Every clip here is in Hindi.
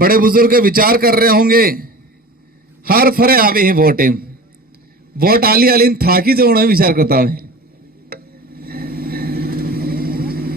बड़े बुजुर्ग विचार कर रहे होंगे हर फरे आवे ही वोट आली आली थाकी जो विचार करता है।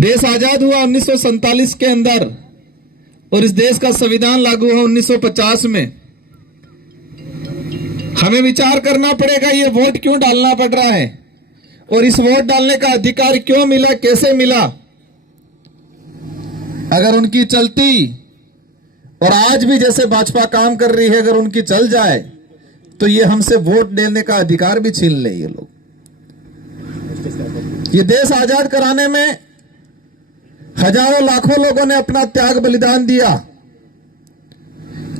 देश आजाद हुआ 1947 के अंदर और इस देश का संविधान लागू हुआ 1950 में। हमें विचार करना पड़ेगा ये वोट क्यों डालना पड़ रहा है और इस वोट डालने का अधिकार क्यों मिला, कैसे मिला। अगर उनकी चलती और आज भी जैसे भाजपा काम कर रही है अगर उनकी चल जाए तो ये हमसे वोट देने का अधिकार भी छीन ले ये लोग। ये देश आजाद कराने में हजारों लाखों लोगों ने अपना त्याग बलिदान दिया।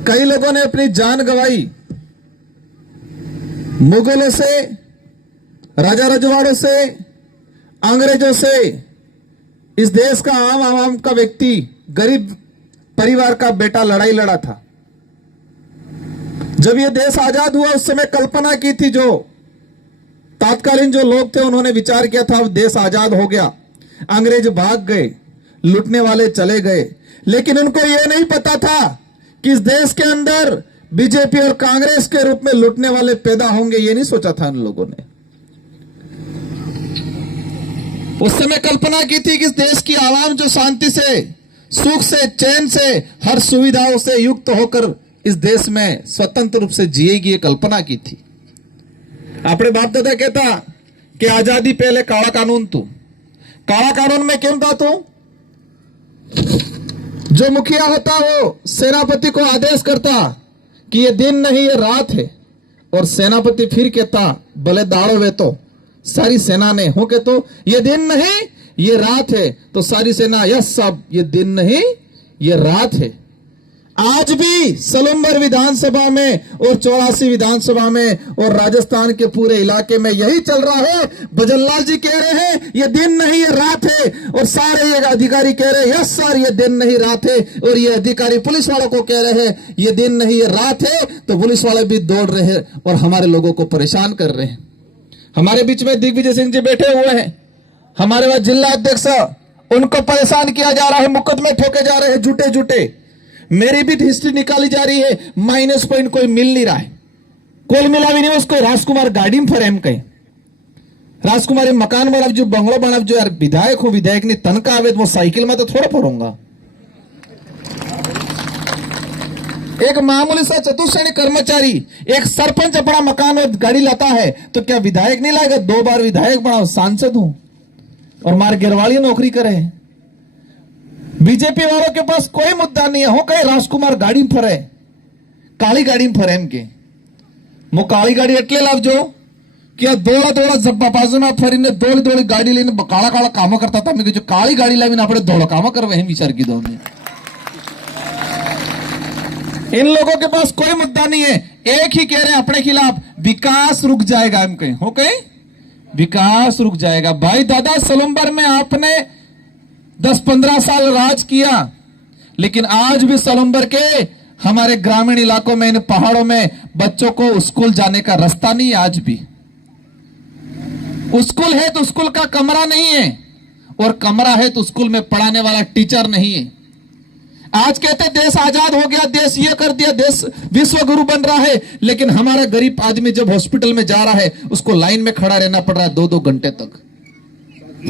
कई लोगों ने अपनी जान गंवाई। मुगलों से, राजा रजवाड़ों से, अंग्रेजों से इस देश का आम आवाम का व्यक्ति, गरीब परिवार का बेटा लड़ाई लड़ा था। जब यह देश आजाद हुआ उस समय कल्पना की थी, जो तात्कालीन जो लोग थे उन्होंने विचार किया था अब देश आजाद हो गया, अंग्रेज भाग गए, लूटने वाले चले गए। लेकिन उनको यह नहीं पता था कि इस देश के अंदर बीजेपी और कांग्रेस के रूप में लूटने वाले पैदा होंगे। ये नहीं सोचा था उन लोगों ने। उस समय कल्पना की थी कि इस देश की आवाम जो शांति से, सुख से, चैन से, हर सुविधाओं से युक्त होकर इस देश में स्वतंत्र रूप से जिएगी, ये कल्पना की थी। अपने बाप दादा कहता कि आजादी पहले काला कानून तू। काला कानून में क्यों था तू? जो मुखिया होता वो सेनापति को आदेश करता कि ये दिन नहीं ये रात है, और सेनापति फिर कहता भले दाड़ो वे तो सारी सेना ने हो के तो ये दिन नहीं ये रात है, तो सारी सेना यस सब ये दिन नहीं ये रात है। आज भी सलूम्बर विधानसभा में और 84 विधानसभा में और राजस्थान के पूरे इलाके में यही चल रहा है। भजनलाल जी कह रहे हैं ये दिन नहीं ये रात है, और सारे ये अधिकारी कह रहे हैं यस सर ये दिन नहीं रात है, और ये अधिकारी पुलिस वालों को कह रहे हैं ये दिन नहीं ये रात है, तो पुलिस वाले भी दौड़ रहे हैं और हमारे लोगों को परेशान कर रहे हैं। हमारे बीच में दिग्विजय सिंह जी बैठे हुए हैं, हमारे पास जिला अध्यक्ष, उनको परेशान किया जा रहा है, मुकदमे ठोके जा रहे हैं झूठे झूठे। मेरी भी हिस्ट्री निकाली जा रही है, माइनस पॉइंट कोई मिल नहीं रहा है, कोई मिला भी नहीं। उसको राजकुमार गाड़ी में फरेम कहीं राजकुमारी मकान वाला जो बंगलो बना जो यार विधायक हो, विधायक ने तनखा आवे तो वो साइकिल में तो थोड़ा फरूंगा। एक मामूली सा चतुश्रेणी कर्मचारी, एक सरपंच अपना मकान और गाड़ी लाता है तो क्या विधायक नहीं लाएगा? 2 बार विधायक बना, सांसद हूं और मारे गिरवाली नौकरी करे। बीजेपी वालों के पास कोई मुद्दा नहीं है, हो कहे राजकुमार गाड़ी में फरे, काली गाड़ी में फरे एम के मो काली गाड़ी एटले लावजो क्या दौड़ा दौड़ा जब्बा बाजू में फरीने दौड़ी दौड़ी गाड़ी लेने काला काला काम करता था। मैं जो काली गाड़ी लावी अपने दौड़ा काम करवे हम विचार की दो में। इन लोगों के पास कोई मुद्दा नहीं है, एक ही कह रहे हैं अपने खिलाफ विकास रुक जाएगा। हम कहें हो कहीं विकास रुक जाएगा। भाई दादा सलूम्बर में आपने 10-15 साल राज किया, लेकिन आज भी सलूम्बर के हमारे ग्रामीण इलाकों में, इन पहाड़ों में बच्चों को स्कूल जाने का रास्ता नहीं है। आज भी स्कूल है तो स्कूल का कमरा नहीं है, और कमरा है तो स्कूल में पढ़ाने वाला टीचर नहीं है। आज कहते देश आजाद हो गया, देश ये कर दिया, देश विश्व गुरु बन रहा है, लेकिन हमारा गरीब आदमी जब हॉस्पिटल में जा रहा है उसको लाइन में खड़ा रहना पड़ रहा है 2-2 घंटे तक।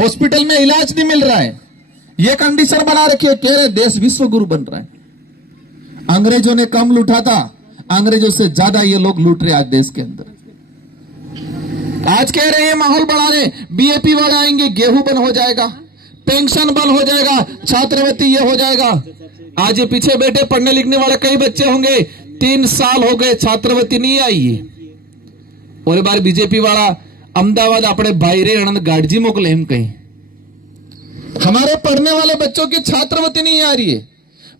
हॉस्पिटल में इलाज नहीं मिल रहा है, ये कंडीशन बना रखी है, कह रहे देश विश्व गुरु बन रहा है। अंग्रेजों ने कम लूटा था, अंग्रेजों से ज्यादा ये लोग लूट रहे आज देश के अंदर। आज कह रहे हैं माहौल बढ़ा रहे, बीएपी वाले आएंगे गेहूं बंद हो जाएगा, पेंशन बंद हो जाएगा, छात्रवृत्ति ये हो जाएगा। आज ये पीछे बैठे पढ़ने लिखने वाले कई बच्चे होंगे, 3 साल हो गए छात्रवृत्ति नहीं आई है, और बार बीजेपी वाला अहमदाबाद अपने बाहरे आनंद गाड़जी मोकले हम कहीं। हमारे पढ़ने वाले बच्चों की छात्रवृत्ति नहीं आ रही है,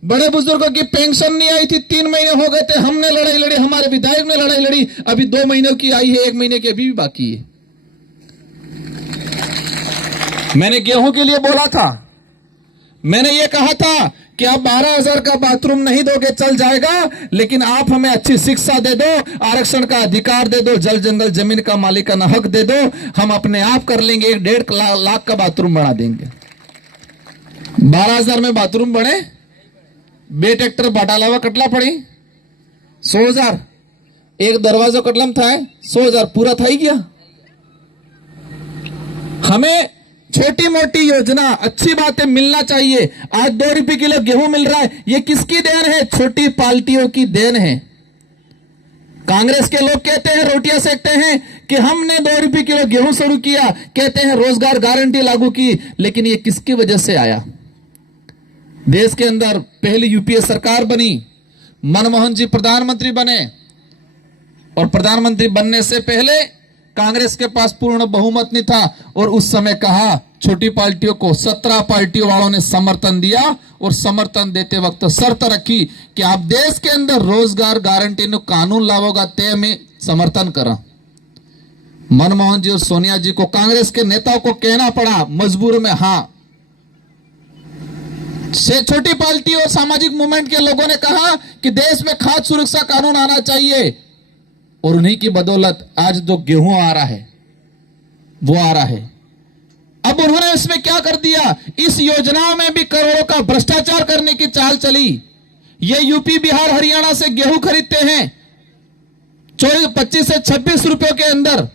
बड़े बुजुर्गों की पेंशन नहीं आई थी, 3 महीने हो गए थे, हमने लड़ाई लड़ी, हमारे विधायक ने लड़ाई लड़ी, अभी 2 महीनों की आई है, 1 महीने की अभी भी बाकी है। मैंने गेहूं के लिए बोला था, मैंने ये कहा था कि आप 12,000 का बाथरूम नहीं दोगे चल जाएगा, लेकिन आप हमें अच्छी शिक्षा दे दो, आरक्षण का अधिकार दे दो, जल जंगल जमीन का मालिकाना हक दे दो, हम अपने आप कर लेंगे, 1.5 लाख का बाथरूम बना देंगे। 12,000 में बाथरूम बने, 2 ट्रेक्टर बाटालावा कटला पड़ी 100,000 एक दरवाजा कटलम था 100,000 पूरा था ही गया। हमें छोटी मोटी योजना अच्छी बातें मिलना चाहिए। आज 2 रुपए किलो गेहूं मिल रहा है, ये किसकी देन है? छोटी पार्टियों की देन है। कांग्रेस के लोग कहते हैं, रोटियां सेकते हैं कि हमने 2 रुपए किलो गेहूं शुरू किया, कहते हैं रोजगार गारंटी लागू की, लेकिन ये किसकी वजह से आया? देश के अंदर पहली यूपीए सरकार बनी, मनमोहन जी प्रधानमंत्री बने, और प्रधानमंत्री बनने से पहले कांग्रेस के पास पूर्ण बहुमत नहीं था, और उस समय कहा छोटी पार्टियों को 17 पार्टियों वालों ने समर्थन दिया, और समर्थन देते वक्त शर्त रखी कि आप देश के अंदर रोजगार गारंटी नो कानून लाओगा ते में समर्थन करा। मनमोहन जी और सोनिया जी को, कांग्रेस के नेताओं को कहना पड़ा मजबूर में हां। छोटी पार्टी और सामाजिक मूवमेंट के लोगों ने कहा कि देश में खाद्य सुरक्षा कानून आना चाहिए, और उन्हीं की बदौलत आज जो गेहूं आ रहा है वो आ रहा है। अब उन्होंने इसमें क्या कर दिया? इस योजनाओं में भी करोड़ों का भ्रष्टाचार करने की चाल चली। ये यूपी बिहार हरियाणा से गेहूं खरीदते हैं 25 से 26 रुपयों के अंदर,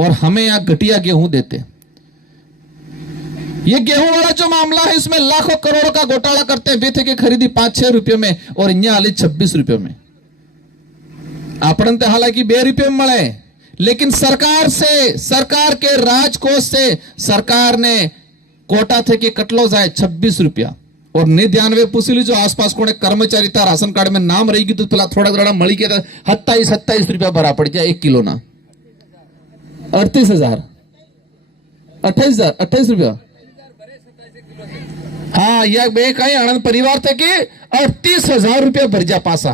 और हमें यहां घटिया गेहूं देते। ये गेहूं वाला जो मामला है, इसमें लाखों करोड़ों का घोटाला करते हैं। बेथे की खरीदी 5-6 रुपयों में, और इन्हें आली 26 रुपयों में। आपण तो हालांकि 2 रुपये में मिले, लेकिन सरकार से, सरकार के राजकोष से सरकार ने कोटा थे कि कटलो जाए 26 रुपया, और 99 पूछली जो आसपास कोने कर्मचारी था राशन कार्ड में नाम रहेगी तो पेला थोड़ा थोड़ा मળી के 27 रुपया भरा पड़ जाए 1 किलो ना 38,000 28 रुपया। हाँ, यह बे कहीं आनंद परिवार थे कि 38,000 रुपया भर जा पासा।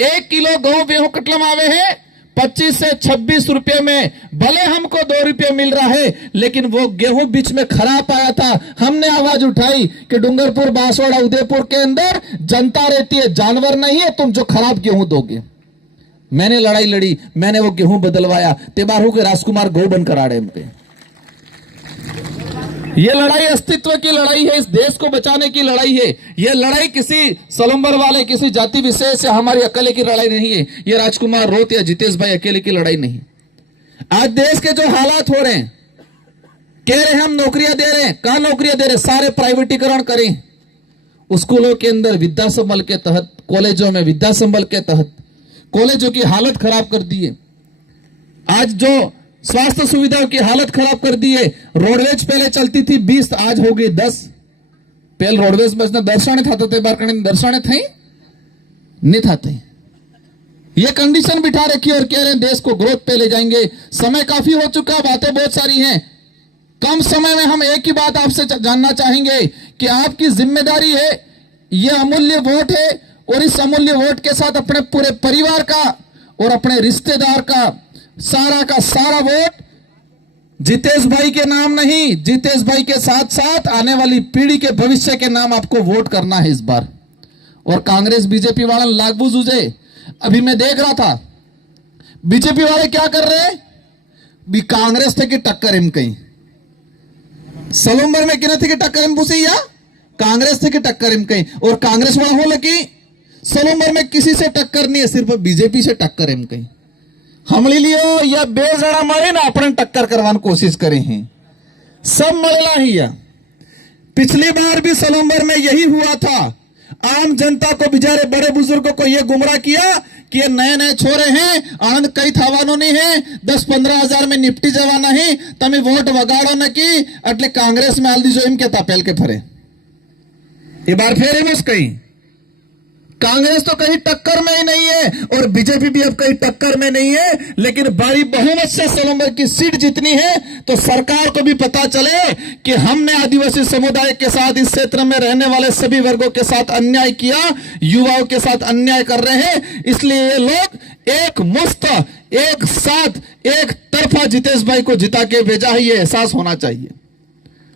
1 किलो गेहूं कटलम आवे है 25 से 26 रुपए में। भले हमको 2 रुपये मिल रहा है, लेकिन वो गेहूं बीच में खराब आया था। हमने आवाज उठाई कि डूंगरपुर, बांसवाड़ा, उदयपुर के अंदर जनता रहती है, जानवर नहीं है, तुम जो खराब गेहूं दोगे। मैंने लड़ाई लड़ी, मैंने वो गेहूं बदलवाया। तेबारू के राजकुमार गौ बनकर आड़े पे। ये लड़ाई अस्तित्व की लड़ाई है, इस देश को बचाने की लड़ाई है। ये लड़ाई किसी सलम्बर वाले, किसी जाति विशेष से हमारी अकेले की लड़ाई नहीं है। ये राजकुमार रोत या जितेश भाई अकेले की लड़ाई नहीं। आज देश के जो हालात हो रहे हैं, कह रहे हैं हम नौकरियां दे रहे हैं, कहां नौकरियां दे रहे? सारे प्राइवेटीकरण करें। स्कूलों के अंदर विद्या संबल के तहत, कॉलेजों में विद्या संबल के तहत कॉलेजों की हालत खराब कर दी है। आज जो स्वास्थ्य सुविधाओं की हालत खराब कर दी है। रोडवेज पहले चलती थी 20, आज हो गई 10। पहले रोडवेज में दर्शाने था, दर्शाने थे नहीं था। ये कंडीशन बिठा रखी और कह रहे हैं देश को ग्रोथ पे ले जाएंगे। समय काफी हो चुका, बातें बहुत सारी हैं। कम समय में हम एक ही बात आपसे जानना चाहेंगे कि आपकी जिम्मेदारी है, ये अमूल्य वोट है, और इस अमूल्य वोट के साथ अपने पूरे परिवार का और अपने रिश्तेदार का सारा वोट जितेश भाई के नाम नहीं, जितेश भाई के साथ साथ आने वाली पीढ़ी के भविष्य के नाम आपको वोट करना है इस बार। और कांग्रेस बीजेपी वाला लागू जुझे, अभी मैं देख रहा था बीजेपी वाले क्या कर रहे हैं, भी कांग्रेस थे कि टक्कर इम कहीं सलूम्बर में किना थे कि टक्कर इम पूछी या कांग्रेस थे कि टक्कर इम कहीं। और कांग्रेस वाला हो लगी सलूम्बर में किसी से टक्कर नहीं है, सिर्फ बीजेपी से टक्कर इम कहीं। हमले लियो या बेजड़ा मरे ना अपने टक्कर करवाने कोशिश करे हैं, सब मरेला ही या। पिछली बार भी सलूम्बर में यही हुआ था। आम जनता को, बेचारे बड़े बुजुर्गों को यह गुमराह किया कि ये नए नए छोरे हैं, आनंद कई थावानो नहीं है, 10-15 हजार में निपटी जवाना है, तमे वोट वगाड़ो न की એટલે कांग्रेस में आल दीजो एम के तापेल के फरे। ये बार फेरे में कहीं कांग्रेस तो कहीं टक्कर में ही नहीं है, और बीजेपी भी अब कहीं टक्कर में नहीं है। लेकिन बड़ी बहुमत से सलूम्बर की सीट जितनी है, तो सरकार को भी पता चले कि हमने आदिवासी समुदाय के साथ, इस क्षेत्र में रहने वाले सभी वर्गों के साथ अन्याय किया, युवाओं के साथ अन्याय कर रहे हैं। इसलिए ये लोग एक मुश्त, एक साथ, एक तरफा जितेश भाई को जिता के भेजा है, ये एहसास होना चाहिए।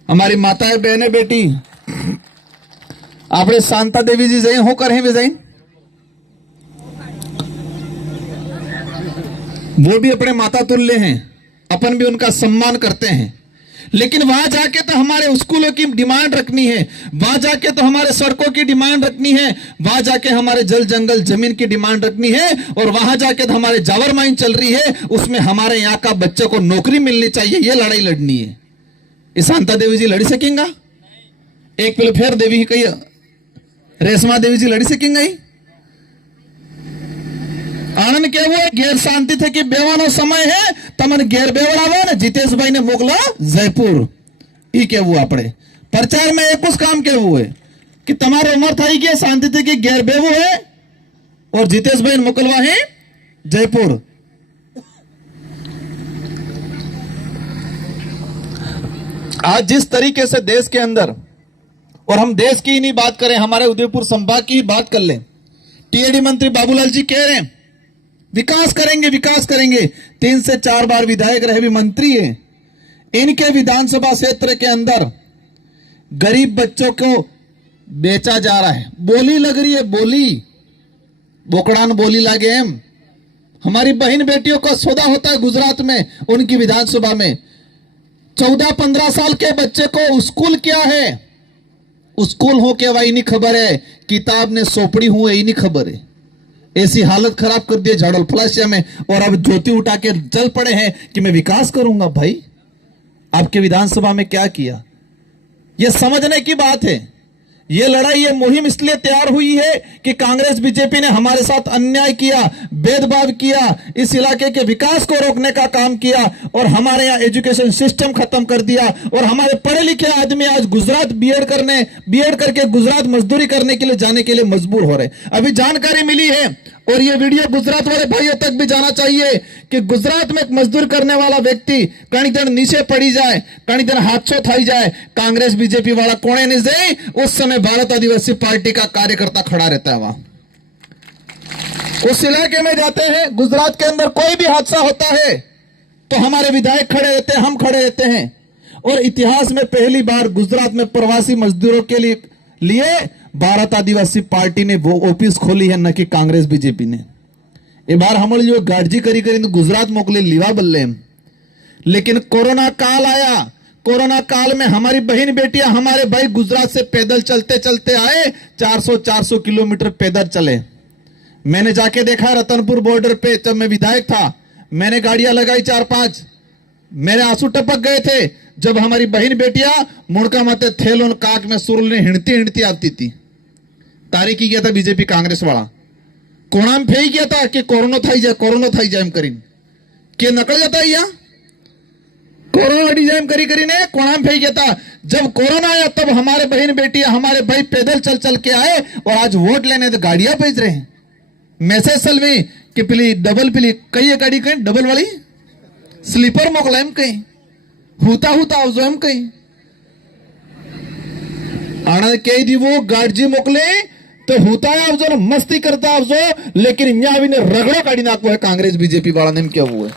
हमारी माताएं, बहनें, बेटी, आपने शांता देवी जी जय होकर हैं विजय, वो भी अपने माता तुल्य हैं, अपन भी उनका सम्मान करते हैं। लेकिन वहां जाके तो हमारे स्कूलों की डिमांड रखनी है, वहां जाके तो हमारे सड़कों की डिमांड रखनी है, वहां जाके हमारे जल जंगल जमीन की डिमांड रखनी है, और वहां जाके तो हमारे जावर माइन चल रही है, उसमें हमारे यहाँ का बच्चों को नौकरी मिलनी चाहिए, ये लड़ाई लड़नी है। ये शांता देवी जी लड़ी सकेंगा? एक पेलो फेर देवी ही कही रेशमा देवी जी लड़ी सकेंगा? ही आनंद के वो गैर शांति थे कि बेवानो समय है तमन गैर बेवड़ावा ने जितेश भाई ने मोकला जयपुर ई के वो अपने प्रचार में एक उस काम के हुए कि तुम्हारे उम्र था कि शांति थे कि गैर बेवो है, और जितेश भाई ने मोकलवा है जयपुर। आज जिस तरीके से देश के अंदर, और हम देश की ही नहीं बात करें, हमारे उदयपुर संभाग की ही बात कर लें, टीएडी मंत्री बाबूलाल जी कह रहे हैं विकास करेंगे विकास करेंगे, 3 से 4 बार विधायक रहे भी मंत्री हैं। इनके विधानसभा क्षेत्र के अंदर गरीब बच्चों को बेचा जा रहा है, बोली लग रही है, बोली बोकड़ान बोली लागे हम। हमारी बहन बेटियों का सौदा होता है गुजरात में, उनकी विधानसभा में 14-15 साल के बच्चे को स्कूल क्या है, स्कूल हो के वही नहीं खबर है, किताब ने सोपड़ी हुए ही नहीं खबर है। ऐसी हालत खराब कर दी झाड़ोल फलासिया में, और अब ज्योति उठा के चल पड़े हैं कि मैं विकास करूंगा। भाई आपके विधानसभा में क्या किया, यह समझने की बात है। यह लड़ाई, यह मुहिम इसलिए तैयार हुई है कि कांग्रेस बीजेपी ने हमारे साथ अन्याय किया, भेदभाव किया, इस इलाके के विकास को रोकने का काम किया, और हमारे यहाँ एजुकेशन सिस्टम खत्म कर दिया, और हमारे पढ़े लिखे आदमी आज गुजरात बीएड करके गुजरात मजदूरी करने के लिए जाने के लिए मजबूर हो रहे। अभी जानकारी मिली है, और ये वीडियो गुजरात वाले भाइयों तक भी जाना चाहिए कि गुजरात में एक मजदूर करने वाला व्यक्ति कहीं दिन नीचे पड़ी जाए, कहीं दिन हादसो थाई जाए, कांग्रेस बीजेपी वाला कोने नहीं जाए, उस समय भारत आदिवासी पार्टी का कार्यकर्ता खड़ा रहता है। वहां उस इलाके में जाते हैं, गुजरात के अंदर कोई भी हादसा होता है तो हमारे विधायक खड़े रहते हैं, हम खड़े रहते हैं। और इतिहास में पहली बार गुजरात में प्रवासी मजदूरों के लिए भारत आदिवासी पार्टी ने वो ऑफिस खोली है, न कि कांग्रेस बीजेपी ने। ये बार हम जो गाड़जी करी गुजरात मोकले लीवा बल्ले। लेकिन कोरोना काल आया, कोरोना काल में हमारी बहन बेटियां, हमारे भाई गुजरात से पैदल चलते चलते आए, 400 किलोमीटर पैदल चले। मैंने जाके देखा रतनपुर बॉर्डर पे, जब मैं विधायक था मैंने गाड़ियां लगाई 4-5, मेरे आंसू टपक गए थे जब हमारी बहन बेटियां मुड़का माते थेलोन काक में सुरल हिंडती हिंडती आती थी। तारीख किया था बीजेपी कांग्रेस वाला, कोणाम फेई किया था कि कोरोना थाई जाए एम करीन के नकल जाता है यहाँ कोरोना डिजाइन करी ने कोणाम फेई किया था। जब कोरोना आया तब हमारे बहन बेटियां, हमारे भाई पैदल चल चल के आए, और आज वोट लेने तो गाड़ियां भेज रहे हैं। मैसेज सल में कि पिली डबल पिली कई गाड़ी कहीं डबल वाली स्लीपर मोकला एम कहीं हुता आवजो एम कहीं आनंद कह दी वो गाड़जी मोकले तो हुता आवजो, मस्ती करता आवजो, लेकिन यहाँ भी ने रगड़ो काढ़ी नाखो है कांग्रेस बीजेपी वाला ने क्या हुआ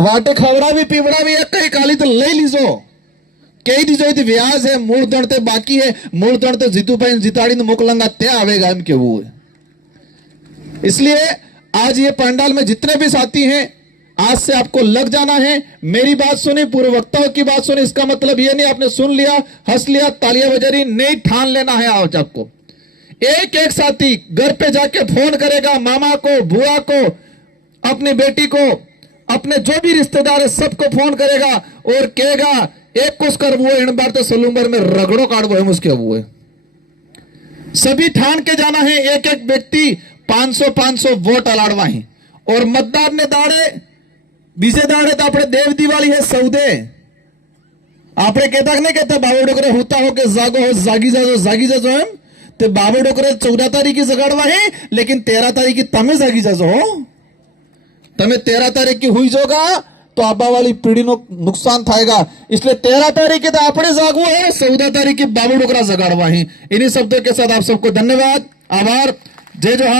वाटे खवड़ा भी पीवड़ा भी कई काली तो ले लीजो, कई दीजो व्याज है, मूल दौड़ते बाकी है, मूल दौड़ते जीतू भाई जिताड़ी ने मोकलंगा त्या आवेगा एम क्या हुआ। इसलिए आज ये पंडाल में जितने भी साथी हैं, आज से आपको लग जाना है। मेरी बात सुनी, पूर्व वक्ताओं की बात सुनी, इसका मतलब ये नहीं आपने सुन लिया, हंस लिया, तालियां बजा रही, नहीं, ठान लेना है। आज आपको एक एक साथी घर पे जाके फोन करेगा, मामा को, बुआ को, अपनी बेटी को, अपने जो भी रिश्तेदार है सबको फोन करेगा और कहेगा एक कुछ कर वो इन बार तो सलूंबर में रगड़ो काटो है मुझके हुए। सभी ठान के जाना है, एक एक व्यक्ति 500 वोट अलाड़वा है, और मतदार ने दाड़े बीजे दाड़े तो अपने देव दिवाली है सौदे। आपने कहता नहीं कहता बाबा डोकरे होता हो के जागो हो जागी जाजो हम ते बाबा डोकरे 14 तारीख की जगाड़वा है, लेकिन 13 तारीख की तमे जागी जाजो हो, तमे 13 तारीख की हुई जोगा तो आबा वाली पीढ़ी नो नुकसान थाएगा। इसलिए 13 तारीख की तो अपने जागो है, 14 तारीख की बाबा डोकरा जगाड़वा है। इन्हीं शब्दों के साथ आप सबको धन्यवाद, आभार, जय जोहार।